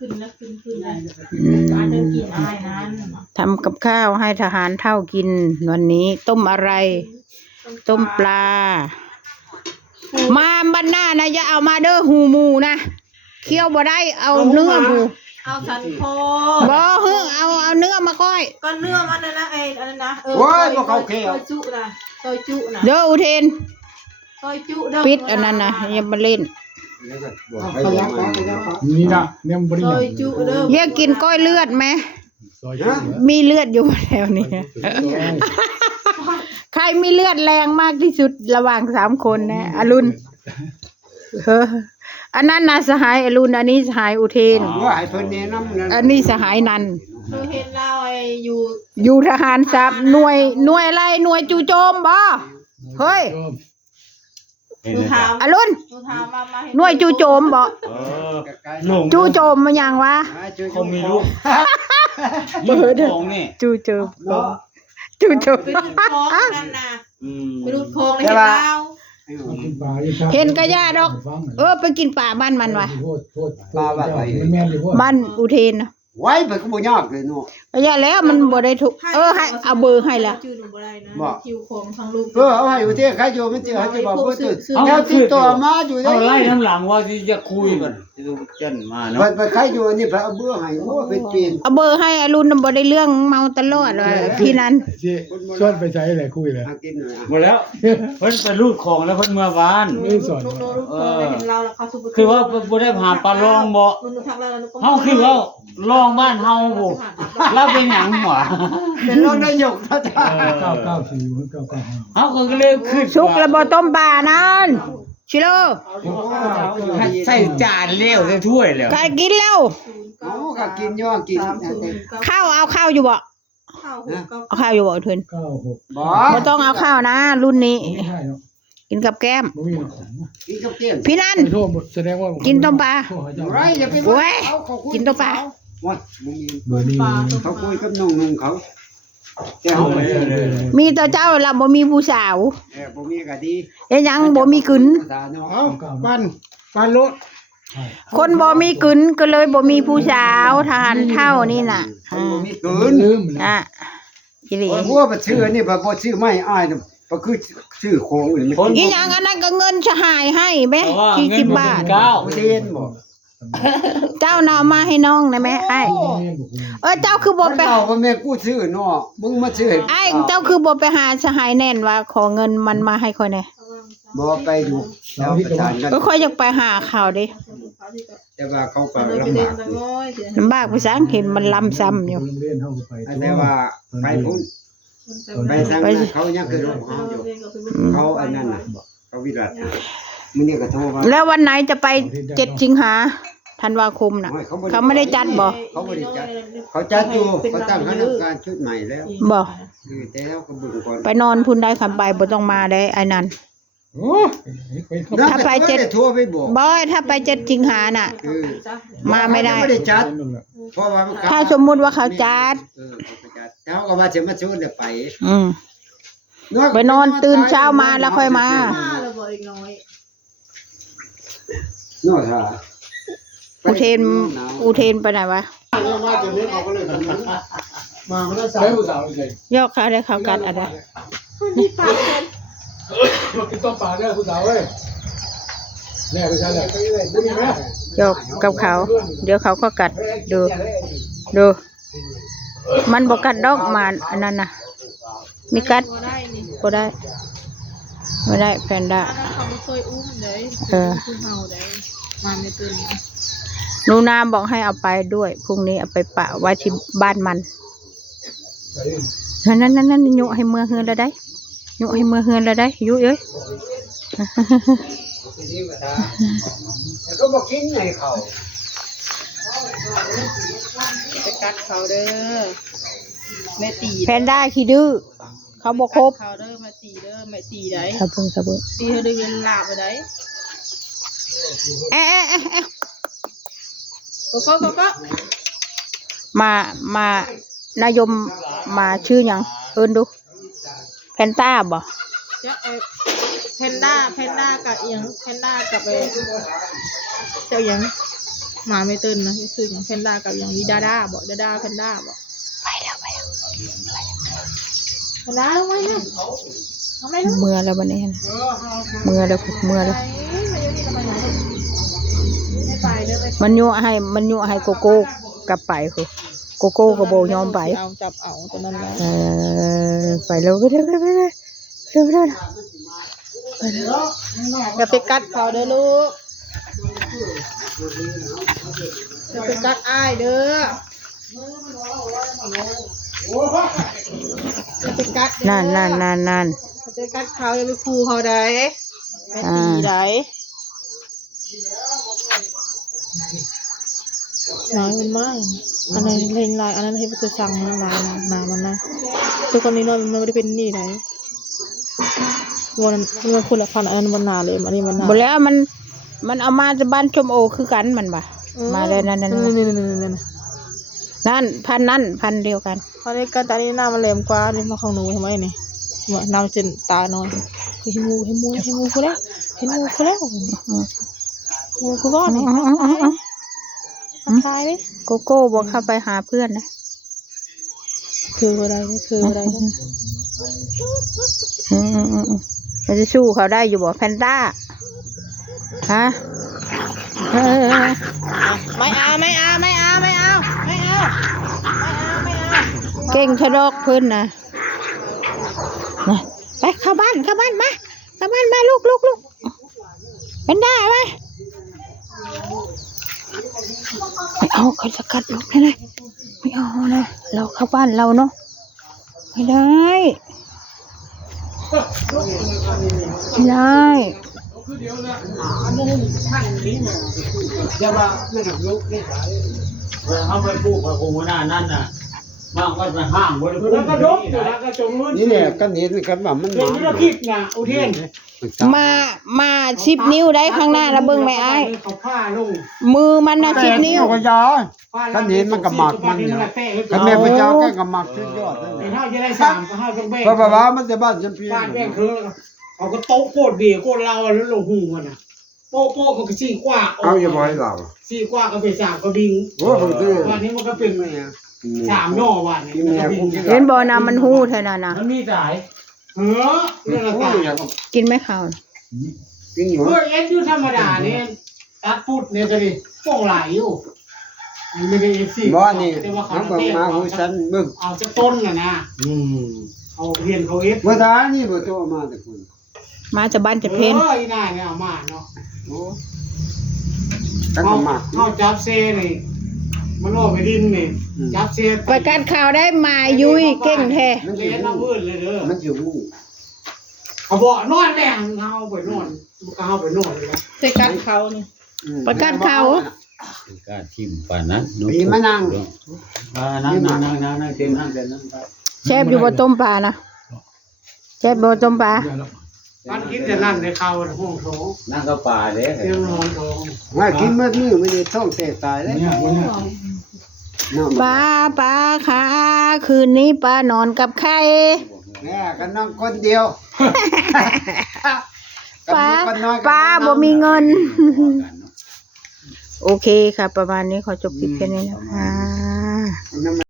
ขึ้นแล้วขึ้นการเดินกินอะไรนั้นทำกับข้าวให้ทหารเท่ากินวันนี้ต้มอะไรต้มปลามาบ้านหน้านะอย่าเอามาเด้อหูหมูนะเคี่ยวบ่ได้เอาเนื้อหูเอาสันคอบ่เฮ้เอาเนื้อมาก้อยก็เนื้อมันนะไอ้อันนั้นนะว้ายบ่เข้าเคี่ยวซอยจุนะซอยจุนะเด้ออุเทนซอยจุเด้อปิดอันนั้นนะอย่ามาเล่นนี่นะเนี่ยมันบริซอยจุเด้ออยากกินก้อยเลือดไหมมีเลือดอยู่แล้วนี่ใครมีเลือดแรงมากที่สุดระหว่าง3 คนนะอรุณอันนั้นนะสหายอรุณอันนี้สหายอุเทนอันนี้สหายนันเห็นเราไอ้อยู่ทหารซับหน่วยอะไรหน่วยจู่โจมบ่เฮ้ยอรุณหน่วยจู่โจมบ่จู่โจมมันยังวะเขามีลูกนี่จู่โจมจู่โจมไปดูโค้งนั่นนะไปดูโค้งเลยเห็นกระยาดอกไปกินป่าบ้านมันวะบ้านอุเทนนะไว้ไปก็บ่ยากเลยเนาะกระยาแล้วมันบ่ได้ถูกให้เอาเบอร์ให้แล้วคิวของทางลูกเอาให้อยู่ที่ใครอยู่มันสิให้จะบอกบ่ตื่นแล้วติดต่อมาอยู่ได้เอาไล่น้ำหลังว่าที่จะคุยกันที่ต้องเจนมาเนาะไปใครอยู่นี่ไปเอาเบอร์ให้โอ้เป็นปีนเอาเบอร์ให้อรุณบ่ได้เรื่องเมาตลอดว่าพี่นั้นชวนไปใช้อะไรคุยเลยหมดแล้วเพิ่นไปรูดของแล้วเพิ่นเมื่อวานไม่สอนคือว่าบ่ได้ผ่าปลาลองบ่เฮาคือว่าลองบ้านเฮาบ่แล้วเป็นหยังหวะเป็นรองนายกท่าน994 เฮาก็เลยขึ้นสุกแล้วบ่ต้มปลานั้นชิโลใส่จานแล้วใส่ถ้วยแล้วก็กินแล้วก็กินอยู่กินข้าวเอาข้าวอยู่บ่เอาข้าวอยู่บ่เพิ่นบ่ต้องเอาข้าวนะรุ่นนี้กินกับแก้มพี่นั่นแสดงว่ากินต้มปลาโอ้ยกินต้มปลาเขาคุยกับนุ่งเขามีแต่เจ้าล่ะบ่มีผู้สาวบ่มีก็ดีเฮ็ดหยังบ่มีกึนบ้านรถคนบ่มีกึนก็เลยบ่มีผู้สาวทหารเท่านี่น่ะบ่มีกึนอีหลีพวกบ่ชื่อนี่บ่ชื่อไม่อ้ายก็คือชื่อโคงอื่นอีหยังอันนั้นก็เงินจะหายให้แม่40 บาทบ่เด่นบ่เจ้าน่ะเอามาให้น้องได้ไหมไอ้เจ้าคือบ่ไปเอาบ่แม่กูซื้อเนาะมึงมาซื้อไอ้เจ้าคือบ่ไปหาสหายแน่นว่าขอเงินมันมาให้ค่อยแน่บ่ไปดูแล้วประชาชนค่อยอยากไปหาเขาดิแต่ว่าเขาก็ลำบากไปซังเห็นมันลำซ้ำอยู่แต่ว่าไปพุ่นไปซังเขายังคือเขาอันนั้นน่ะเขาวิรัติมื้อนี้ก็โทรมาแล้ววันไหนจะไป7 สิงหาธันวาคมน่ะเขาไม่ได้จัดบ่เขาไม่ได้จัดเขาจัดอยู่เขาตั้งคณะกรรมการชุดใหม่แล้วบ่แต่แล้วก็บึงก่อนไปนอนพุ่นได้คำไปบ่ต้องมาได้ไอ้นั่นถ้าไป7โทรไปบอกบ่ถ้าไป7 สิงหาน่ะมาไม่ได้จัดเพราะว่าถ้าสมมุติว่าเขาจัดเขาก็ว่าจะมาชวนไปไปนอนตื่นเช้ามาแล้วค่อยมาอุเทนไปไหนวะยกเขาได้เขากัดอะไรกินต้มปลาได้ผู้สาวเว้ยแน่ไปใช่เลยยกกับเขาเดี๋ยวเขาก็กัดดูมันบอกกัดดอกมาอันนั้นน่ะมีกัดก็ได้ไม่ได้แพนด้านูนาบอกให้เอาไปด้วยพรุ่งนี้เอาไปปะไว้ที่บ้านมันนั่นยุให้เมื่อเฮือนแล้วได้ยุให้เมื่อเฮือนแล้วได้ยุเอ้ยก็บอกกินไงเขาจะกัดเขาเด้อแม่ตีแพนด้าขี้ดื้อเขาบอกครบเขาเด้อแม่ตีเด้อแม่ตีได้สะบุงตีเขาได้เวลาไปได้ก็มานายมมาชื่อยังดูแพนต้าบ่แพนด้ากับเอียงแพนด้ากับเจ้ายัง หมาไม่ตื่นนะคืออย่างแพนด้ากับอย่างนี้ดาด้าบอกดาด้าแพนด้าบอก ไปแล้ว แพนด้าลงไปนะทำไมลูก เมื่อแล้วบัดนี้นะเมื่อแล้วไม่ไปเด้อไป มันยั่วให้โกโก้กลับไปคือโกโก้ก็บ่ยอมไป เอาจับเอาตอนนั้นแล้ว ไปแล้วไปแล้ว อย่าไปกัดเขาเด้อลูกอย่าไปกัดอ้ายเด้ออย่าไปกัดเด้อ นั่น อย่าไปกัดเขาอย่าไปคูเขาได้แม่ตีได้หนามันมากอันนั้นเล่นลายอันนั้นให้ไปตัวสั่งมันลายนะหนามันนะตัวคนนี้นอนมันไม่ได้เป็นนี่ไหนวันมันคนละพันอันนั้นมันหนาเลยอันนี้มันหนา บ่แล้วมันเอามาจากบ้านชมโอคือกันมันบ่มาแล้วนั่นพันเดียวกัน พอได้กันตานี้หน้ามันแหลมกว่านี่มาของหนูทำไมนี่ว่าน้ำเส้นตาน้อยคือให้มูเขาแล้วมูคือก้อนนี่ทายดิ โกโก้บอกเข้าไปหาเพื่อนนะ คืออะไรเราจะสู้เขาได้อยู่บ่แพนด้าฮะไม่เอาเก่งชะดอกเพื่อนนะไปเข้าบ้านมาลูกแพนด้าไหมไม่เอาเขาจะกัดลูกเลยไม่เอานะเราเข้าบ้านเราเนาะไม่ได้เขาไปปลูกกับโคหน้านั่นน่ะบางก็ไปห้างบ่ได้ปลูก แล้วก็ดกอยู่แล้วก็จงนู้น นี่แหละกันเห็นกันว่ามัน เดี๋ยวนี้เราคิดนะอุเทน มา10 นิ้วได้ข้างหน้าแล้วเบิ่งไหมไอ้ เขาผ้าลง มือมันนะ10 นิ้ว ก็ยากันเห็นมันก็หมักมันอยู่กันแม่พระเจ้าแกก็หมักสุดยอดเลย ไอ้เฮาจะได้สามก็เฮาต้องแบ่ง เพราะว่ามันจะบ้านจำเพียง บ้านแบ่งคือเอาก็โต๊ะโคตรดีโคตรเราแล้วลงหูมันน่ะโป๊ะก็สี่กว่า เอาอย่าบ่ให้เรา สี่กว่าก็เป็นสามก็บิง โอ้โหคือ วันนี้มันก็เป็นสามย่อวันนี้มันก็บิง เห็นบ่น้ำมันหู้เท่านั้นนะ มันมีสาย เรื่องละตา กินไหมข้าว กินอยู่ เอ็ดอยู่ธรรมดาเนี่ยตัดพูดเนี่ยก็ดิป่องไหลอยู่มันไม่ได้สี่ บ่นี่ แต่ว่าเขา น้ำก็มาหูฉันเบิ่ง เอาจะต้นน่ะนะเอาเรียนเขาเอ็ด บ่ทานี่บ่โตมาแต่คุณ มาจากบ้านจะเพ้น อีนายเนี่ยเอามาเนาะ โอ้กัน เขา ก็หมัก เขาจับเซนี่มันโอ้ไปดินนี่จับเซ ไปกัดข่าวได้มายุ้ยเก่งแท้ มัน เลี้ยงน้ำพื้นเลยเด้อ มันอยู่หู เขาบอกนอนแรงเขาไปนอนเขาไปนอนเลย ไปกัดเขานี่ ไปกัดข่าว กล้าทิ่มป่านนั้น ปีมานั่ง นั่งเต็มนั่งกันนั่งไป แซ่บอยู่บ่ต้มปลานะแซ่บบ่ต้มปลา มันคิดจะนั่นในเขาห้องโถง นั่งกับป่าเด้ เตียงนอนโถง ว่ากินมื้อมื้อมันจะท้องแตกตายเลย เนี่ยวันนี้ ปลาค่ะคืนนี้ปลานอนกับใคร แม่กันน้องคนเดียว ปลาบ่มีเงิน โอเคค่ะ ประมาณนี้ขอจบคลิปแค่นี้นะคะ